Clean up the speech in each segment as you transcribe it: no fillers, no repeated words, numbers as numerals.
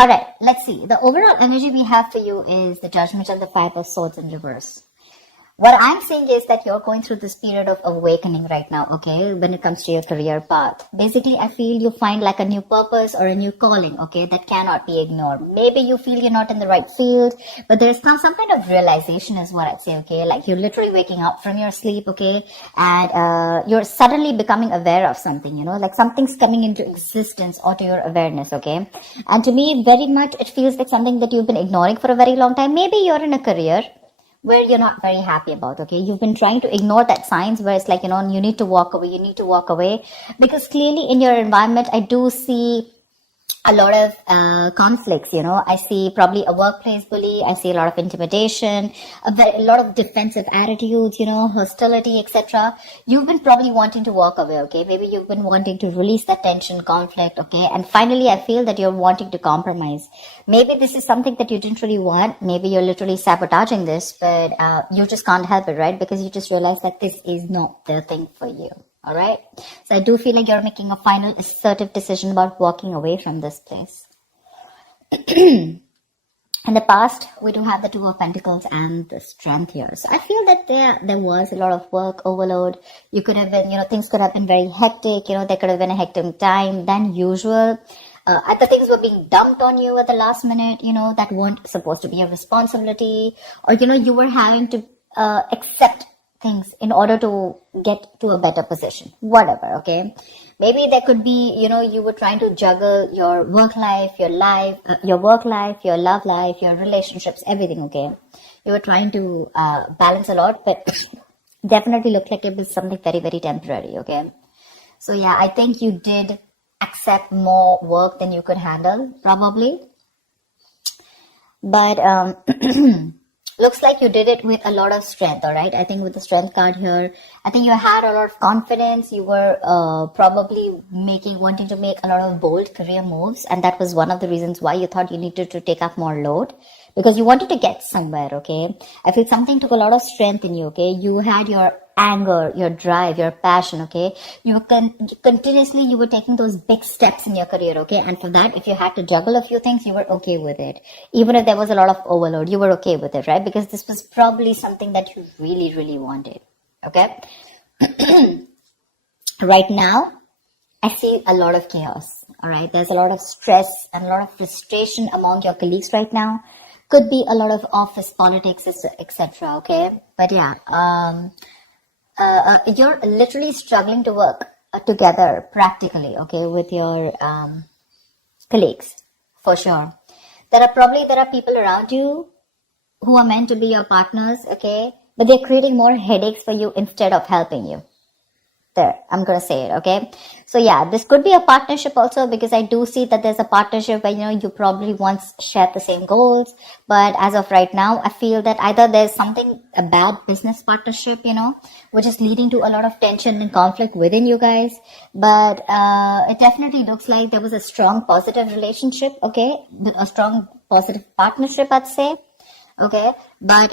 All right, let's see. The overall energy we have for you is the Judgment and the Five of Swords in reverse. What I'm saying is that you're going through this period of awakening right now, okay, when it comes to your career path. Basically, I feel you find like a new purpose or a new calling, okay, that cannot be ignored. Maybe you feel you're not in the right field, but there's some kind of realization is what I'd say, okay, like you're literally waking up from your sleep, okay, and you're suddenly becoming aware of something, you know, like something's coming into existence or to your awareness, okay. And to me, very much, it feels like something that you've been ignoring for a very long time. Maybe you're in a career where you're not very happy about, okay? You've been trying to ignore that signs where it's like, you know, you need to walk away, because clearly in your environment, I do see a lot of conflicts, you know. I see probably a workplace bully. I see a lot of intimidation, a lot of defensive attitudes, you know, hostility, etc. You've been probably wanting to walk away, okay? Maybe you've been wanting to release that tension, conflict, okay? And finally, I feel that you're wanting to compromise. Maybe this is something that you didn't really want. Maybe you're literally sabotaging this, but you just can't help it, right? Because you just realize that this is not the thing for you. All right. So I do feel like you're making a final assertive decision about walking away from this place. In the past, we do have the Two of Pentacles and the Strength here. So I feel that there was a lot of work overload. You could have been, you know, things could have been very hectic. You know, there could have been a hectic time than usual. The things were being dumped on you at the last minute, you know, that weren't supposed to be a responsibility. Or, you know, you were having to accept things in order to get to a better position, whatever, okay? Maybe there could be, you know, you were trying to juggle your work life, your work life, your love life, your relationships, everything, okay? You were trying to balance a lot, but definitely looked like it was something very, very temporary, okay? So yeah, I think you did accept more work than you could handle, probably. But looks like you did it with a lot of strength, all right? I think with the Strength card here, I think you had a lot of confidence. You were probably wanting to make a lot of bold career moves. And that was one of the reasons why you thought you needed to take up more load, because you wanted to get somewhere, okay? I feel something took a lot of strength in you, okay? You had your anger, your drive, your passion, okay? You were taking those big steps in your career, okay? And for that, if you had to juggle a few things, you were okay with it. Even if there was a lot of overload, you were okay with it, right? Because this was probably something that you really, really wanted, okay? Right now, I see a lot of chaos, all right? There's a lot of stress and a lot of frustration among your colleagues right now. Could be a lot of office politics, etc., okay? But yeah, you're literally struggling to work together practically, okay, with your colleagues, for sure. There are people around you who are meant to be your partners, okay, but they're creating more headaches for you instead of helping you. There, I'm going to say it, okay? So yeah, this could be a partnership also, because I do see that there's a partnership where, you know, you probably once shared the same goals, but as of right now, I feel that either there's a bad business partnership, you know, which is leading to a lot of tension and conflict within you guys, but it definitely looks like there was a strong positive relationship, okay, a strong positive partnership, I'd say. Okay, but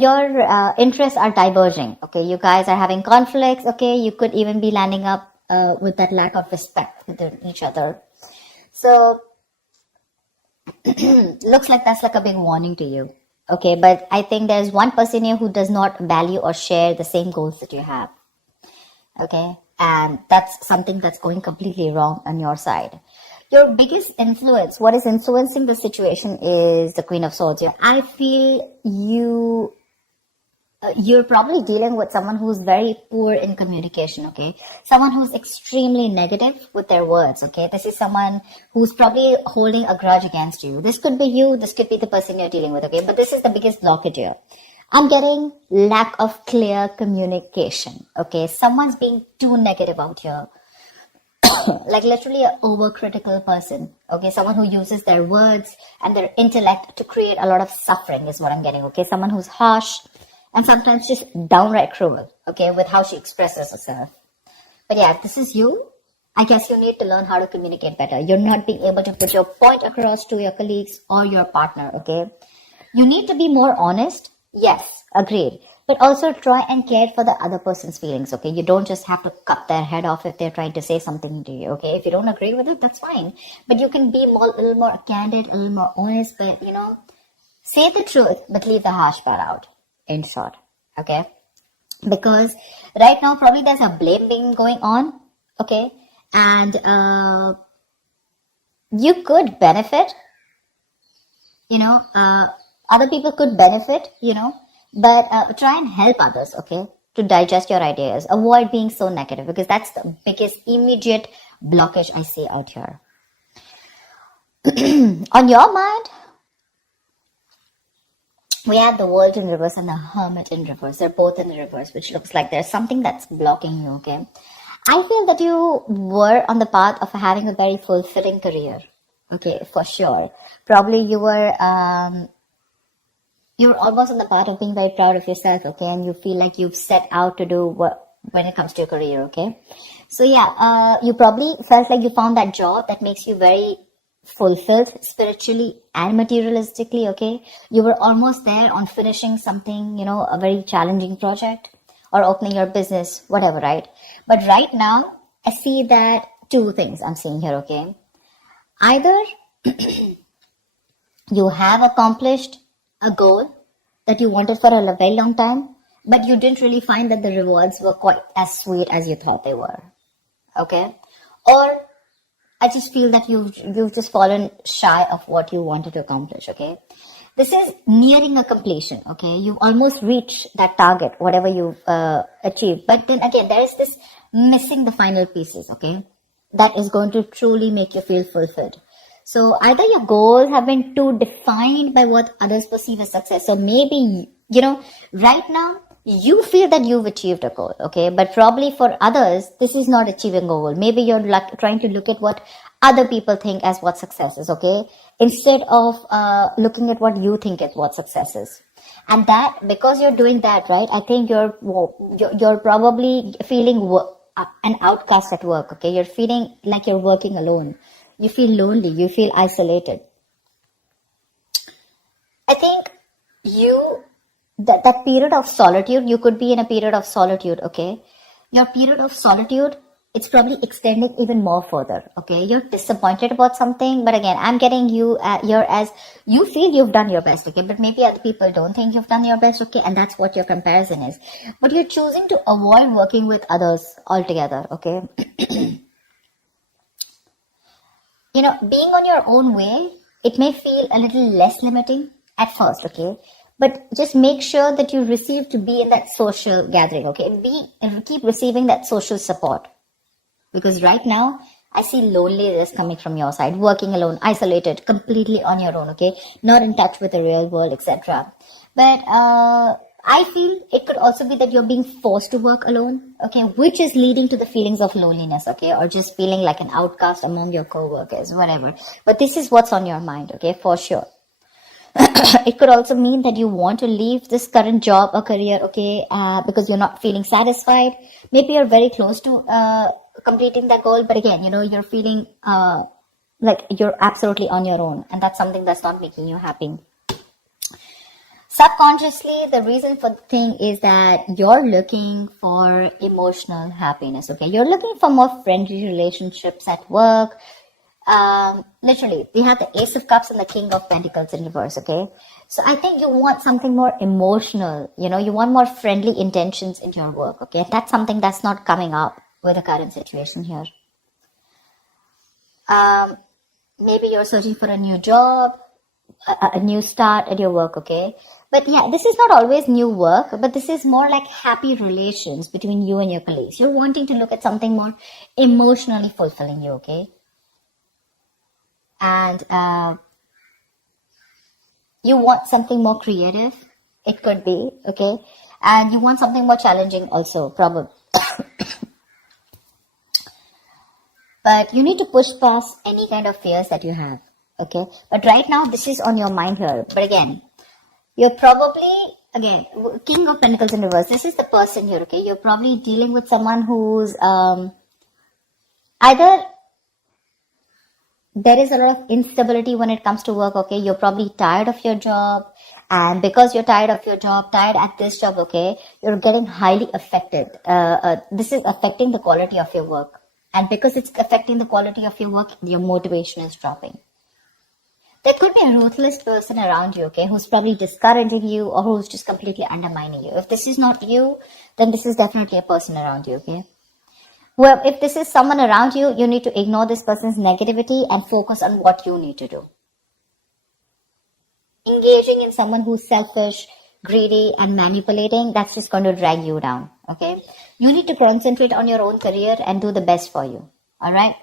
your interests are diverging. Okay, you guys are having conflicts. Okay, you could even be landing up with that lack of respect within each other. So looks like that's like a big warning to you. Okay, but I think there's one person here who does not value or share the same goals that you have. Okay, and that's something that's going completely wrong on your side. Your biggest influence, what is influencing the situation, is the Queen of Swords. I feel you're probably dealing with someone who's very poor in communication, okay? Someone who's extremely negative with their words, okay? This is someone who's probably holding a grudge against you. This could be you, this could be the person you're dealing with, okay? But this is the biggest blockage here. I'm getting lack of clear communication, okay? Someone's being too negative out here. Like literally an overcritical person, okay? Someone who uses their words and their intellect to create a lot of suffering is what I'm getting, okay? Someone who's harsh and sometimes just downright cruel, okay, with how she expresses herself. But yeah, if this is you, I guess you need to learn how to communicate better. You're not being able to put your point across to your colleagues or your partner, okay? You need to be more honest. Yes, agreed. but also try and care for the other person's feelings, okay? You don't just have to cut their head off if they're trying to say something to you, okay? If you don't agree with it, that's fine. But you can be a little more candid, a little more honest, but, say the truth, but leave the harsh part out, in short, okay? Because right now, probably there's a blame game going on, okay? And you could benefit, other people could benefit, but try and help others, okay, to digest your ideas. Avoid being so negative, because that's the biggest immediate blockage I see out here. On your mind, we have the World in reverse and the Hermit in reverse. They're both in the reverse, which looks like there's something that's blocking you, okay? I feel that you were on the path of having a very fulfilling career, okay, for sure. Probably you were almost on the path of being very proud of yourself, okay, and you feel like you've set out to do what when it comes to your career, okay? So yeah, you probably felt like you found that job that makes you very fulfilled spiritually and materialistically, okay? You were almost there on finishing something, a very challenging project or opening your business, whatever, right? But right now, I see that two things I'm seeing here, okay? Either you have accomplished a goal that you wanted for a very long time, but you didn't really find that the rewards were quite as sweet as you thought they were, okay? Or I just feel that you've just fallen shy of what you wanted to accomplish, okay? This is nearing a completion, okay? You've almost reached that target, whatever you've achieved. But then again, there is this missing the final pieces, okay? That is going to truly make you feel fulfilled. So either your goals have been too defined by what others perceive as success. So maybe, right now, you feel that you've achieved a goal, okay? But probably for others, this is not achieving a goal. Maybe you're trying to look at what other people think as what success is, okay? Instead of looking at what you think is what success is. And that, because you're doing that, right, I think you're probably feeling an outcast at work, okay? You're feeling like you're working alone. You feel lonely. You feel isolated. I think that period of solitude, you could be in a period of solitude, okay? Your period of solitude, it's probably extending even more further, okay? You're disappointed about something, but again, I'm getting you here as you feel you've done your best, okay? But maybe other people don't think you've done your best, okay? And that's what your comparison is. But you're choosing to avoid working with others altogether, okay? Being on your own way, it may feel a little less limiting at first, okay? But just make sure that you receive to be in that social gathering, okay? Keep receiving that social support. Because right now, I see loneliness coming from your side, working alone, isolated, completely on your own, okay? Not in touch with the real world, etc. But I feel it could also be that you're being forced to work alone, okay? Which is leading to the feelings of loneliness, okay? Or just feeling like an outcast among your co-workers, whatever. But this is what's on your mind, okay? For sure. It could also mean that you want to leave this current job or career, okay, because you're not feeling satisfied. Maybe you're very close to completing that goal, but again, you're feeling like you're absolutely on your own, and that's something that's not making you happy. Subconsciously, the reason for the thing is that you're looking for emotional happiness, okay? You're looking for more friendly relationships at work. Literally, we have the Ace of Cups and the King of Pentacles in reverse, okay? So I think you want something more emotional, you want more friendly intentions in your work, okay? That's something that's not coming up with the current situation here. Maybe you're searching for a new job, a new start at your work, okay? But yeah, this is not always new work, but this is more like happy relations between you and your colleagues. You're wanting to look at something more emotionally fulfilling you, okay? And you want something more creative, it could be, okay? And you want something more challenging also, probably. But you need to push past any kind of fears that you have, okay? But right now, this is on your mind here. But again, you're probably, King of Pentacles in reverse, this is the person here, okay? You're probably dealing with someone who's either There is a lot of instability when it comes to work, okay? You're probably tired of your job. And because you're tired of your job, tired at this job, okay, you're getting highly affected. This is affecting the quality of your work. And because it's affecting the quality of your work, your motivation is dropping. There could be a ruthless person around you, okay, who's probably discouraging you or who's just completely undermining you. If this is not you, then this is definitely a person around you, okay? Well, if this is someone around you, you need to ignore this person's negativity and focus on what you need to do. Engaging in someone who's selfish, greedy, and manipulating, that's just going to drag you down, okay? You need to concentrate on your own career and do the best for you, all right?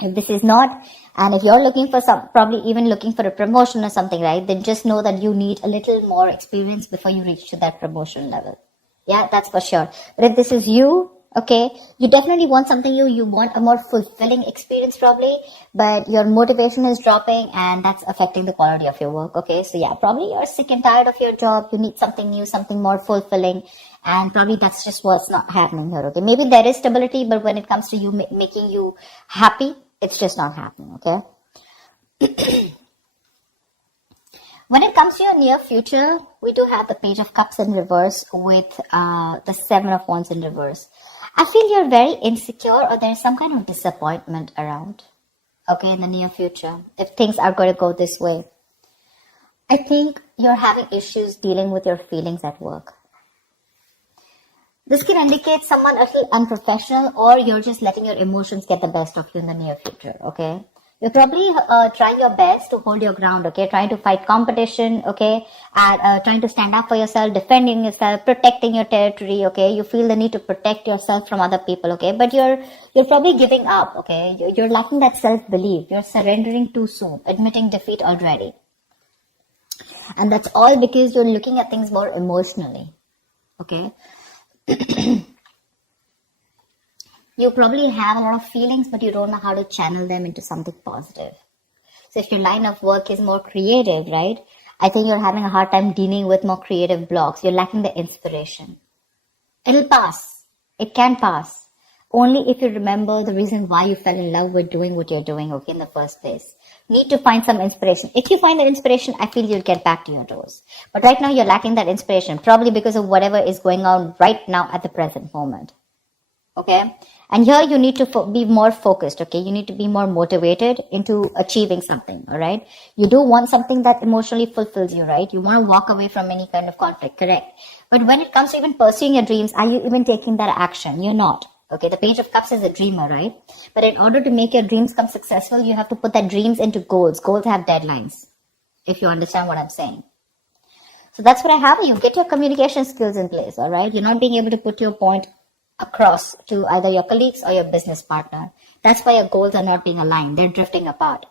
If this is not, and if you're looking for probably even looking for a promotion or something, right, then just know that you need a little more experience before you reach to that promotion level. Yeah, that's for sure. But if this is you, okay, you definitely want something you want a more fulfilling experience probably, but your motivation is dropping and that's affecting the quality of your work, okay? So yeah, probably you're sick and tired of your job. You need something new, something more fulfilling, and probably that's just what's not happening here, okay? Maybe there is stability, but when it comes to you making you happy, it's just not happening, okay? When it comes to your near future, we do have the Page of Cups in reverse with the Seven of Wands in reverse. I feel you're very insecure or there's some kind of disappointment around, okay, in the near future, if things are going to go this way. I think you're having issues dealing with your feelings at work. This can indicate someone a little unprofessional or you're just letting your emotions get the best of you in the near future, okay? You're probably trying your best to hold your ground, okay? Trying to fight competition, okay? And trying to stand up for yourself, defending yourself, protecting your territory, okay? You feel the need to protect yourself from other people, okay? But you're probably giving up, okay? You're lacking that self-belief. You're surrendering too soon, admitting defeat already. And that's all because you're looking at things more emotionally, okay? You probably have a lot of feelings, but you don't know how to channel them into something positive. So if your line of work is more creative, right? I think you're having a hard time dealing with more creative blocks. You're lacking the inspiration. It'll pass. It can pass. Only if you remember the reason why you fell in love with doing what you're doing, okay, in the first place. Need to find some inspiration. If you find that inspiration, I feel you'll get back to your toes. But right now, you're lacking that inspiration, probably because of whatever is going on right now at the present moment. Okay? And here you need to be more focused, okay? You need to be more motivated into achieving something, all right? You do want something that emotionally fulfills you, right? You want to walk away from any kind of conflict, correct? But when it comes to even pursuing your dreams, are you even taking that action? You're not. Okay, the Page of Cups is a dreamer, right? But in order to make your dreams come successful, you have to put that dreams into goals. Goals have deadlines, if you understand what I'm saying. So that's what I have. You get your communication skills in place, all right? You're not being able to put your point across to either your colleagues or your business partner. That's why your goals are not being aligned. They're drifting apart.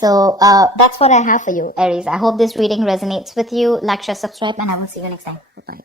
So that's what I have for you, Aries. I hope this reading resonates with you. Like, share, subscribe, and I will see you next time. Bye-bye.